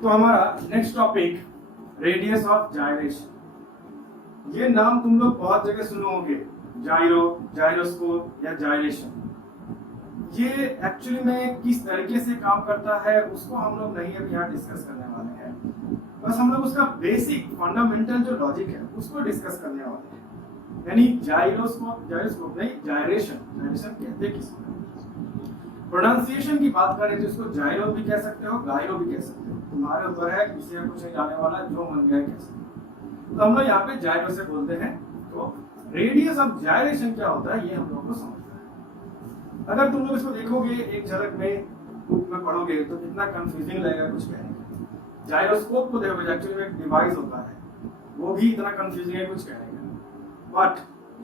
तो हमारा next topic radius of gyration. ये नाम तुम लोग बहुत जगह सुने होंगे, जायरो, जायरोस्कोप या जायरेशन। ये एक्चुअली में किस तरीके से काम करता है उसको हम लोग नहीं अभी यहाँ डिस्कस करने वाले हैं। बस हम लोग उसका बेसिक फंडामेंटल जो लॉजिक है उसको डिस्कस करने वाले हैं। यानी जायरोस्कोप नहीं, जायरेशन कहते किसको। प्रोनाउंसिएशन की बात करें तो इसको जायरो भी कह सकते हो, गायरो भी कह सकते हो, तुम्हारे ऊपर है, किसी का कुछ नहीं जाने वाला, जो मन गया कह सकते हो। तो हम लोग यहाँ पे जायरो से बोलते हैं। तो रेडियस ऑफ जायरेशन क्या होता है ये हम लोग को समझना है। अगर तुम लोग इसको देखोगे एक झलक में, बुक में पढ़ोगे तो कितना कंफ्यूजिंग लगेगा कुछ कहने का। जायरोस्कोप को देखोगे, एक्चुअली में एक डिवाइस होता है, वो भी इतना कंफ्यूजिंग है कुछ कहने का। बट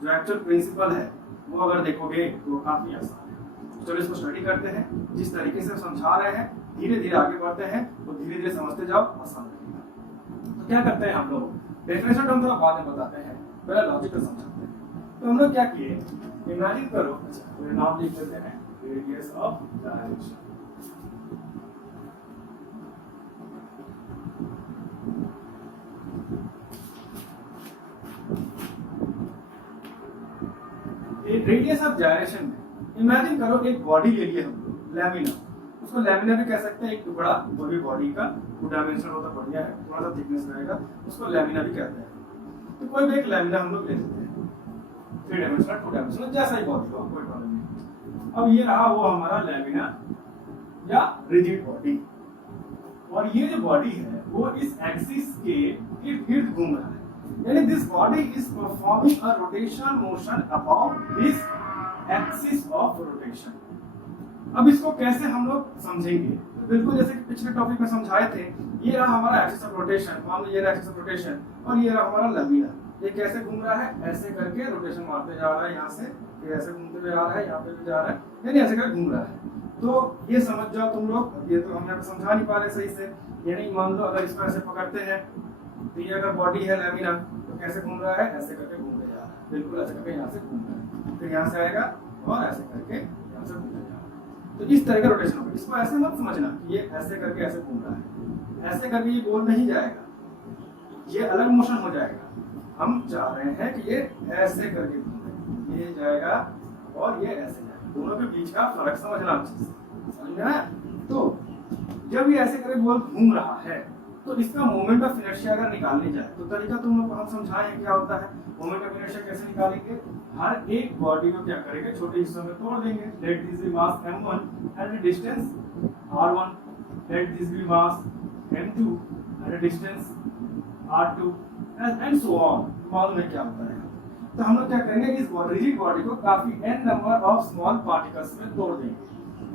जो एक्चुअल प्रिंसिपल है वो अगर देखोगे तो वो काफी आसान है। चलो इसको स्टडी करते हैं। जिस तरीके से समझा रहे हैं धीरे धीरे आगे बढ़ते हैं, तो धीरे धीरे समझते जाओ, आसान लगेगा। तो क्या करते हैं हम लोग, डेफिनेशन हम थोड़ा बाद में बताते हैं, पहले लॉजिक को समझाते हैं। तो हम लोग क्या किए, इमेजिन करो, अच्छा नाम लिख लेते हैं, radius of gyration. Radius of gyration में इमेजिन करो एक बॉडी ले लिए हम लोग, लैमिना। उसको लैमिना भी कह सकते हैं, एक टुकड़ा, वो भी बॉडी का 2 डायमेंशन होता, बढ़िया है, थोड़ा सा थिकनेस रहेगा, उसको लैमिना भी कहते हैं। तो कोई भी एक लैमिना हम लोग ले लेते हैं, 3 डायमेंशनल 2 डायमेंशनल जैसा ही बॉडी हो, कोई प्रॉब्लम नहीं। अब ये रहा वो हमारा लैमिना या रिजिड बॉडी, और ये जो बॉडी है वो इस एक्सिस के इर्द गिर्द घूम रहा है। यानी this body is performing a rotational motion about this axis of rotation. अब इसको कैसे हम लोग समझेंगे, तो बिल्कुल जैसे कि पिछले टॉपिक में समझाए थे, ये रहा हमारा एक्सिस ऑफ रोटेशन, मान लो ये रहा एक्सिस ऑफ रोटेशन, और ये रहा हमारा लैमिना। ये कैसे घूम रहा है, ऐसे करके रोटेशन मारते जा रहा है, यहाँ से फिर ऐसे घूमते हुए आ रहा है, यहाँ पे भी जा रहा है, यानी ऐसे करके घूम रहा है। तो ये समझ जाओ तुम लोग, ये तो हम यहाँ पे समझा नहीं पा रहे सही से। यानी मान लो अगर इसको ऐसे पकड़ते हैं, तो ये अगर बॉडी है लैमिना, तो कैसे घूम रहा है, ऐसे करके घूमते जा रहा है, बिल्कुल ऐसे करके यहाँ से घूम रहा है, फिर यहाँ से आएगा और ऐसे करके यहाँ से घूमते जा रहा है। तो इस तरह का रोटेशन होगा। इसको ऐसे मत समझना कि ये ऐसे करके ऐसे घूम रहा है, ऐसे करके ये गोल नहीं जाएगा, ये अलग मोशन हो जाएगा। हम चाह रहे हैं कि ये ऐसे करके घूमे, ये जाएगा और ये ऐसे जाएगा, दोनों के बीच का फर्क समझना अच्छे से, समझ में आया? तो जब ये ऐसे करके गोल घूम रहा है तो इसका मोमेंट ऑफ इनर्शिया अगर निकालनी जाए तो तरीका तुम लोग को हम समझाएं क्या होता है। मोमेंट ऑफ इनर्शिया कैसे निकालेंगे, हर एक बॉडी को क्या करेंगे, छोटे हिस्सों में तोड़ देंगे। Let this be mass m1 and distance r1, let this be mass m2 and distance r2 and so on. मालूम है क्या होता है। तो हम लोग क्या करेंगे, इस रिजिड बॉडी को काफी n number of small particles में तोड़ देंगे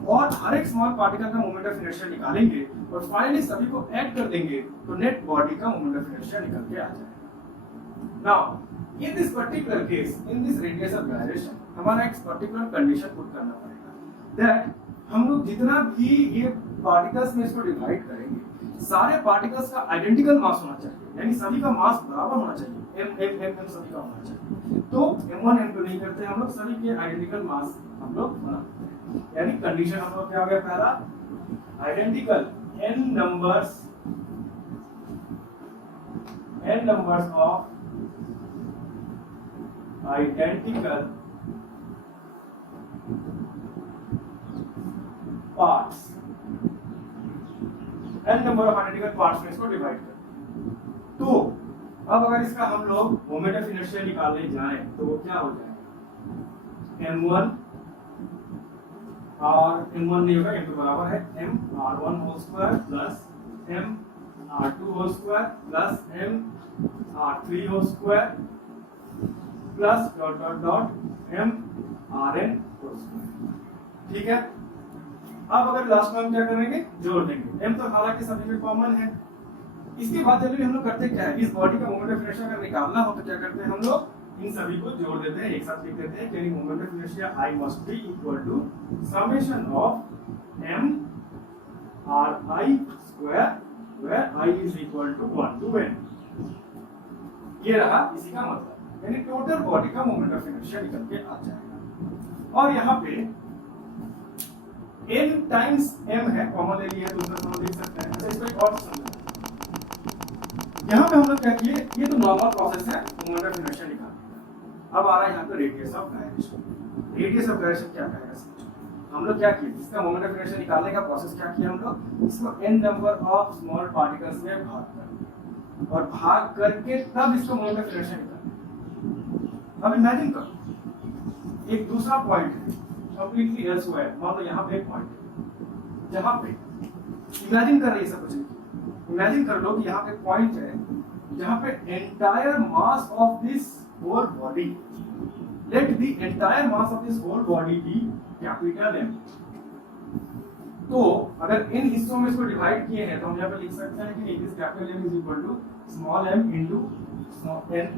और हर एक स्मॉल पार्टिकल का मोमेंट ऑफ इनर्शिया निकालेंगे और फाइनली सभी को ऐड कर देंगे, तो नेट बॉडी का मोमेंट ऑफ इनर्शिया निकल के आ जाएगा। Now in this particular case, in this radius of gyration, हमारा एक पर्टिकुलर कंडीशन पुट करना पड़ेगा दैट हम लोग जितना भी ये पार्टिकल्स में इसको डिवाइड करेंगे, सारे पार्टिकल्स का आइडेंटिकल मास होना चाहिए, यानी सभी का मास बराबर होना चाहिए, m सभी का होना चाहिए। तो m1 m2 नहीं करते हम लोग, सभी के आइडेंटिकल मास हम लोग बनाते हैं। यानी कंडीशन हम लोग क्या हो गया, पहला identical n numbers of identical parts, n number of identical parts में इसको डिवाइड कर। तो अब अगर इसका हम लोग मोमेंट ऑफ इनर्शिया निकालने जाएं तो वो क्या हो जाएगा, m1 और m1 नहीं होगा, m2 बराबर है m r1 whole square plus m r2 whole square plus m r3 whole square plus dot dot dot m rn whole square. ठीक है, अब अगर लास्ट में हम क्या करेंगे, जोड़ देंगे। m तो हालांकि सभी में कॉमन है। इसके बाद जब हम लोग करते क्या है, इस बॉडी का मोमेंट ऑफ इनर्शिया अगर निकालना हो तो क्या करते हैं हम लोग, इन सभी को जोड़ देते हैं, एक साथ लिख देते हैं कि moment of inertia I must be equal to summation of m r I square where I is equal to 1 to n। ये रहा इसी का मतलब, यानी टोटल बॉडी का मोमेंट ऑफ इनर्शिया निकल के आ जाएगा। और यहाँ पे n टाइम्स m है, कॉमन ले लिया तो उसमें लिख सकते हैं। अच्छा इसको एक और समझो, यहाँ पे हम लोग क्या किए, ये तो नॉर्मल प्रोसेस है मोमेंट ऑफ इनर्शिया निकालने। अब आ रहा है यहाँ पे radius of gyration. Radius of gyration क्या कहेगा, हम लोग क्या किए, इसका मोमेंट ऑफ इनर्शिया निकालने का प्रोसेस क्या किया हम लोग, इसको n number of small particles में भाग कर और भाग करके तब इसका मोमेंट ऑफ इनर्शिया निकालना। अब इमेजिन करो एक दूसरा पॉइंट है कंप्लीटली एल्सवेयर, मान लो यहाँ पे एक पॉइंट है जहाँ पे इमेजिन कर रही है सब कुछ, इमेजिन कर लो कि यहाँ पे पॉइंट है जहाँ पे entire mass of this whole body, let the entire mass of this whole body be capital M। तो अगर इन हिस्सों में इसको डिवाइड किए हैं तो हम यहाँ पे लिख सकते हैं कि this capital M is equal to small m into small n।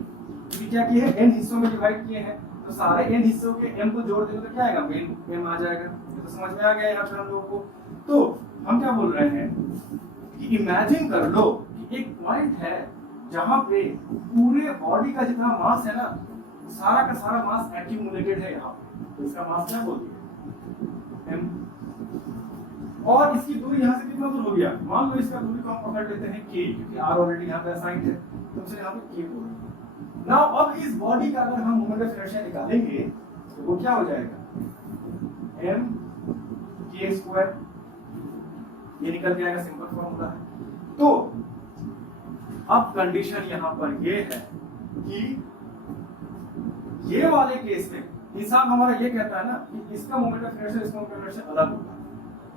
तो क्या किए हैं, n हिस्सों में डिवाइड किए हैं तो सारे n हिस्सों के m को जोड़ देंगे तो क्या आएगा, मेन m आ जाएगा। ये तो समझ में आ गया यहाँ पे हम लोगों को। तो हम क्या बोल रहे हैं कि इमेजिन कर लो कि एक पॉइंट है जहां पे पूरे बॉडी का जितना मास है ना, सारा का सारा मास एक्यूमुलेटेड है यहाँ पे। तो इसका मास क्या बोल दिया, m। और इसकी दूरी यहाँ से कितना दूर हो गया, मान लो इसका दूरी को हम पकड़ लेते हैं k, क्योंकि r ऑलरेडी यहाँ पे असाइंड है तो हमसे यहाँ पे k बोल रहे हैं। नाउ अब इस बॉडी का अगर हम मोमेंट ऑफ इनर्शिया निकालेंगे तो वो क्या हो जाएगा, m k स्क्वायर, ये निकल के आएगा, सिंपल फॉर्मूला है। तो अब कंडीशन यहाँ पर ये है कि ये वाले केस में हिसाब हमारा ये कहता है ना कि इसका मोमेंट ऑफ इनर्शिया इसका मोमेंट ऑफ इनर्शिया अलग होगा।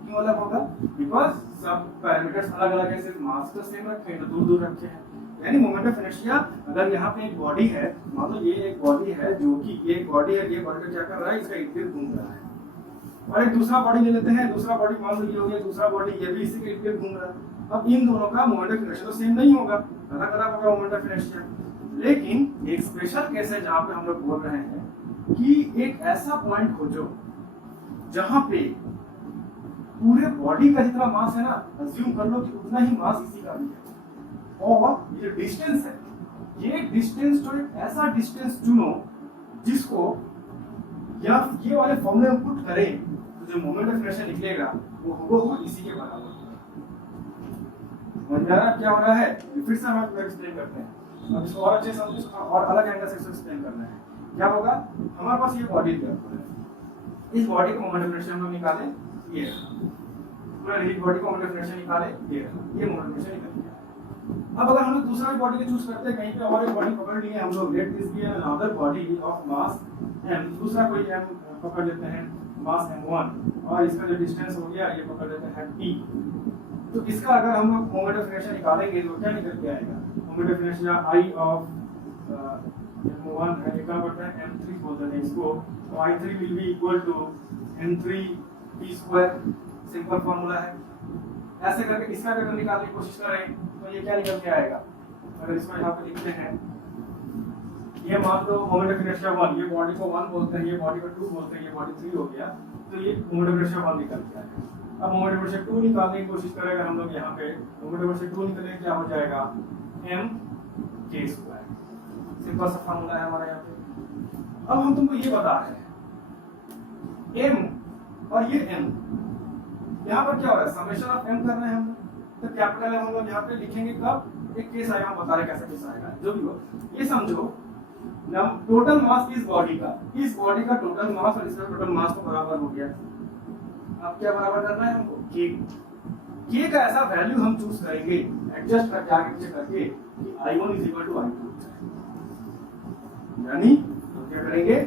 क्यों अलग होगा, बिकॉज सब पैरामीटर्स अलग अलग है, सिर्फ मास तो सेम रखे हैं, तो दूर दूर रखे हैं। यानी मोमेंट ऑफ इनर्शिया, अगर यहाँ पे एक बॉडी है, मान लो ये एक बॉडी है जो कि ये एक बॉडी है, ये बॉडी का क्या कर रहा है, इसका इर्द गिर्द घूम रहा है, और एक दूसरा बॉडी ले लेते हैं, दूसरा बॉडी मान लो ये हो गया, दूसरा बॉडी ये भी इसी के इर्द गिर्द घूम रहा है। अब इन दोनों का मोमेंट ऑफ इनर्शिया तो सेम नहीं होगा, अलग अलग होगा मोमेंट ऑफ इनर्शिया। लेकिन एक स्पेशल केस है जहां पे हम लोग बोल रहे हैं कि एक ऐसा पॉइंट खोजो जहां पे पूरे बॉडी का जितना मास है ना, अज्यूम कर लो कि उतना ही मास इसी का भी है, और ये डिस्टेंस है, ये डिस्टेंस तो एक ऐसा डिस्टेंस चुनो जिसको या ये वाले फॉर्मूले में पुट करें तो जो मोमेंट ऑफ इनर्शिया निकलेगा वो इसी के बराबर। समझ में आ रहा है क्या हो रहा है, फिर से हम एक्सप्लेन करते हैं। अब इसको और अच्छे से और अलग एंगल से एक्सप्लेन करना है। क्या होगा, हमारे पास ये बॉडी है, इस बॉडी का मोमेंट ऑफ इनर्शिया हम लोग निकालें, ये पूरा रिजिड बॉडी का मोमेंट ऑफ इनर्शिया निकाले, ये मोमेंट ऑफ इनर्शिया निकल गया। अब अगर हम लोग दूसरा बॉडी को चूज करते हैं, कहीं पे और एक बॉडी पकड़ लिए हम लोग, late this be another body of mass m, दूसरा कोई m पकड़ लेते हैं, मास m1, और इसका जो डिस्टेंस हो गया ये पकड़ लेते हैं t। तो इसका अगर हम लोग मोमेंट ऑफ इनर्शिया निकालेंगे तो क्या निकल के आएगा, moment of inertia I of m1 है, क्या पड़ता है m3 बोलते हैं इसको, तो I3 will be equal to m3 t square, simple formula है। ऐसे करके इसका अगर निकालने की कोशिश करें तो ये क्या निकल के आएगा, अगर इसको यहाँ पे लिखते हैं, ये मान लो मोमेंट ऑफ इनर्शिया 1, ये बॉडी को 1 बोलते हैं, ये बॉडी को 2 बोलते हैं, ये बॉडी 3 हो गया, तो ये मोमेंट ऑफ इनर्शिया 1 निकल के आएगा। अब मोमेंट ऑफ इनर्शिया 2 निकालने की कोशिश करेंगे हम लोग, यहाँ पे मोमेंट ऑफ इनर्शिया 2 निकलेगा, क्या हो जाएगा m k स्क्वायर, सिंपल सा फॉर्मूला है हमारा यहाँ पे। अब हम तुमको ये बता रहे हैं m और ये m, यहाँ पर क्या हो रहा है, समेशन ऑफ m कर रहे हैं हम लोग, तो कैपिटल M हम लोग यहाँ पे लिखेंगे कब, एक केस आएगा, हम बता रहे कैसे केस आएगा, जो भी हो। ये समझो टोटल मास इस बॉडी का टोटल मास और इसका टोटल मास तो बराबर हो गया। अब क्या बराबर करना है हमको, k का ऐसा वैल्यू हम चूज करेंगे एडजस्ट करके आगे पीछे करके कि I1 is equal to I2, यानी तो क्या करेंगे,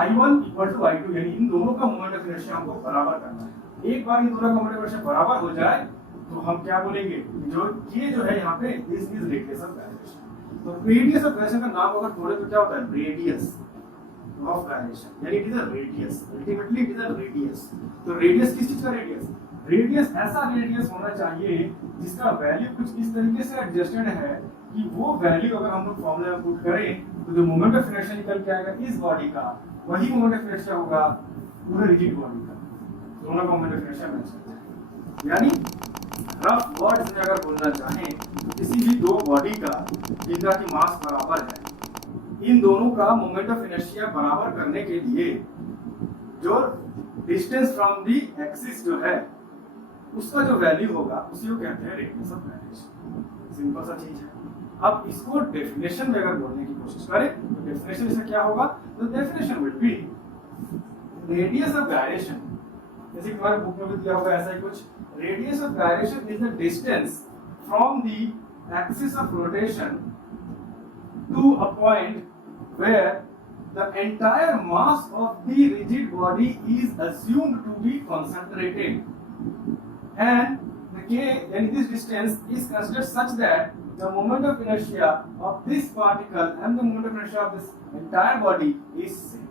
I1 इक्वल टू I2, यानी इन दोनों का मोमेंट ऑफ इनर्शिया हमको बराबर करना है। एक बार इन दोनों का मोमेंट ऑफ इनर्शिया बराबर हो जाए तो हम क्या बोलेंगे, जो ये जो है यहाँ पे this is radius of gyration. तो रेडियस ऑफ गायरेशन का नाम अगर थोड़े तो क्या होता है, रेडियस ऑफ गायरेशन, यानी it is a radius, ultimately it is a radius. तो रेडियस किस चीज का रेडियस, रेडियस ऐसा रेडियस होना चाहिए जिसका वैल्यू कुछ इस तरीके से एडजस्टेड है कि वो वैल्यू अगर हम लोग फॉर्मूला में पुट करें तो जो मोमेंट ऑफ इनर्शिया निकल के आएगा इस बॉडी का, वही मोमेंट ऑफ इनर्शिया होगा पूरे रिजिड बॉडी का, दोनों का मोमेंट ऑफ इनर्शिया मैच करता है। यानी रफ वर्ड्स में अगर बोलना चाहें तो किसी भी दो बॉडी का जिनका की मास बराबर है, इन दोनों का मोमेंट ऑफ इनर्शिया बराबर करने के लिए जो डिस्टेंस फ्रॉम दी एक्सिस जो है उसका जो वैल्यू होगा उसी को कहते हैं रेडियस ऑफ गायरेशन। सिंपल सा चीज है। अब इसको डेफिनेशन में अगर बोलने की कोशिश करें तो डेफिनेशन इसका क्या होगा? तो definition will be radius of gyration, जैसे कि हमारे बुक में भी दिया होगा ऐसा ही कुछ, radius of gyration is the distance from the axis of rotation to a point where the entire mass of the rigid body is assumed to be concentrated, and the k and this distance is considered such that the moment of inertia of this particle and the moment of inertia of this entire body is same.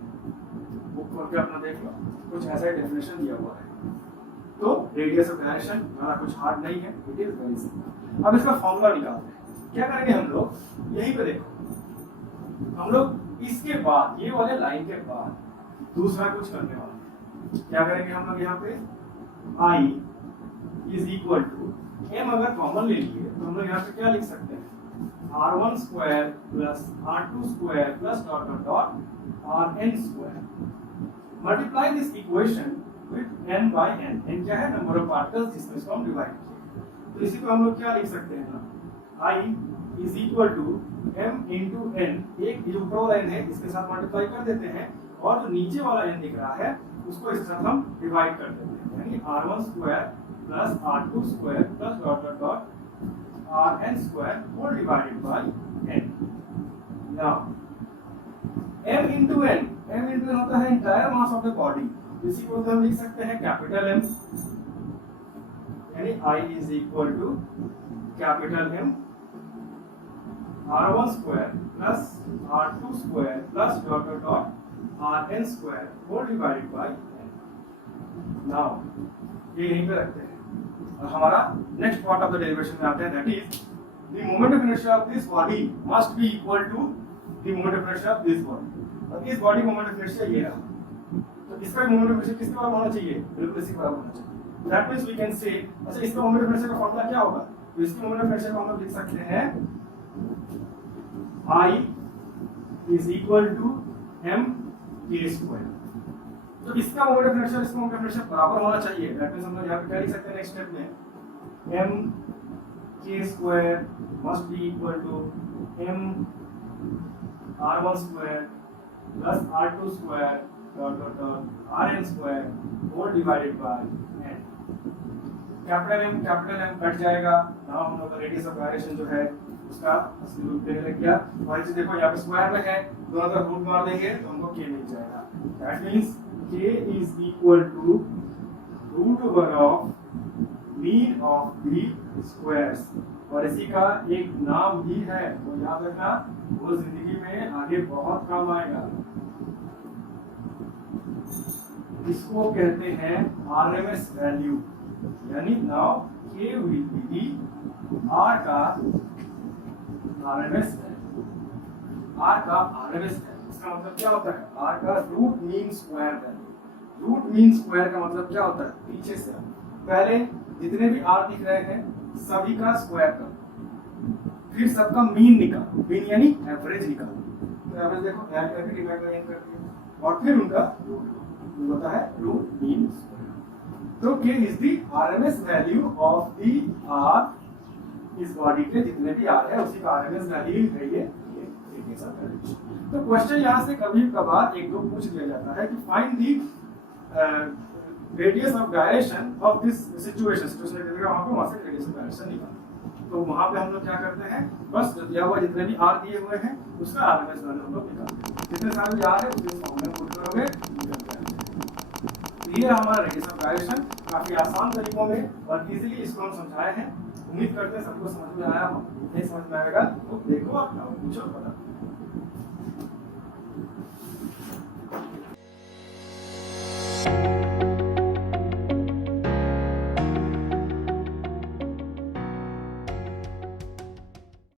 Book खोल के अपना देख लो, कुछ ऐसा ही definition दिया हुआ है। तो रेडियस ऑफ गायरेशन हमारा कुछ हार्ड नहीं है, इट इज वेरी सिंपल। अब इसका फॉर्मूला निकालते हैं। क्या करेंगे हम लोग? यहीं पे देखो, हम लोग इसके बाद ये वाले लाइन के बाद दूसरा कुछ करने वाले हैं। क्या करेंगे हम लोग? यहाँ पे I is equal to m अगर कॉमन ले लिए तो हम लोग यहाँ पे क्या लिख सकते हैं? r1 square plus r2 square plus dot dot dot rn square. Multiply this equation with n by n। n क्या है? नंबर ऑफ पार्टिकल्स जिसमें इसको हम डिवाइड किए। तो इसी को हम लोग क्या लिख सकते हैं ना? I is equal to m into n, एक जो ऊपर वाला n है इसके साथ मल्टीप्लाई कर देते हैं और जो नीचे वाला n दिख रहा है उसको इसके साथ हम डिवाइड कर देते हैं, यानी r1 square plus r2 square plus dot dot dot rn square whole divided by n। Now m into n होता है entire mass of the body, इसी को हम लिख सकते हैं कैपिटल M, यानी I is equal to capital M r1 square plus r2 square plus dot dot dot rn square whole divided by n। Now ये यहीं पे रखते हैं और हमारा next part of the derivation में आते हैं, that is the moment of inertia of this body must be equal to the moment of inertia of this body. और इस बॉडी मोमेंट ऑफ इनर्शिया ये रहा, तो इसका मोमेंट ऑफ इनर्शिया किसके बराबर होना चाहिए? बिल्कुल इसी के बराबर होना चाहिए। That means we can say, अच्छा इसका मोमेंट ऑफ इनर्शिया का फार्मूला क्या होगा? तो इसके मोमेंट ऑफ इनर्शिया को हम लोग लिख सकते हैं I is equal to m k square। तो इसका मोमेंट ऑफ इनर्शिया इसका मोमेंट ऑफ इनर्शिया बराबर होना चाहिए। दैट मींस हम लोग यहां पे क्या लिख सकते हैं नेक्स्ट स्टेप में? m k square must be equal to m r1 square plus r2 square dot dot dot rn square whole divided by n। Capital M cut जाएगा। नाउ हम लोग का रेडियस ऑफ गायरेशन जो है उसका असली रूप देने लग गया। और इसे देखो यहाँ पे स्क्वायर में है, दोनों तरफ रूट मार देंगे तो हमको k मिल जाएगा। That means k is equal to root over of mean of the squares. और इसी का एक नाम भी है, वो याद रखना, वो जिंदगी में आगे बहुत काम आएगा। इसको कहते हैं RMS वैल्यू, यानी now k will be r का RMS है। r का RMS है, इसका मतलब क्या होता है? r का root mean square value. Root mean square का मतलब क्या होता है? पीछे से पहले जितने भी r दिख रहे हैं सभी का स्क्वायर कर, फिर सबका मीन निकालो, मीन यानी एवरेज निकालो। तो एवरेज देखो ऐड करके डिवाइड बाय n कर दिया और फिर उनका रूट होता है रूट मीन स्क्वायर। तो k is the RMS value of the r, इस बॉडी के जितने भी r है उसी का RMS वैल्यू है ये रेडियस ऑफ गायरेशन। तो क्वेश्चन यहाँ से कभी कभार एक दो पूछ लिया जाता है कि find the radius of gyration of this situation, वहां पे वहां से रेडियस ऑफ गायरेशन निकालना। तो वहां पे हम लोग क्या करते हैं, बस दिया हुआ जितने भी r दिए हुए हैं उसका RMS वैल्यू हम लोग निकालते हैं। जितने सारे r है उसे फॉर्मूला में पुट करोगे निकल जाएगा। ये हमारा रेडियस ऑफ गायरेशन काफी आसान तरीकों में और इजीली इसको हम समझाए हैं। उम्मीद करते हैं सबको समझ में आया हो। नहीं समझ में आएगा तो देखो आप पूछो, पता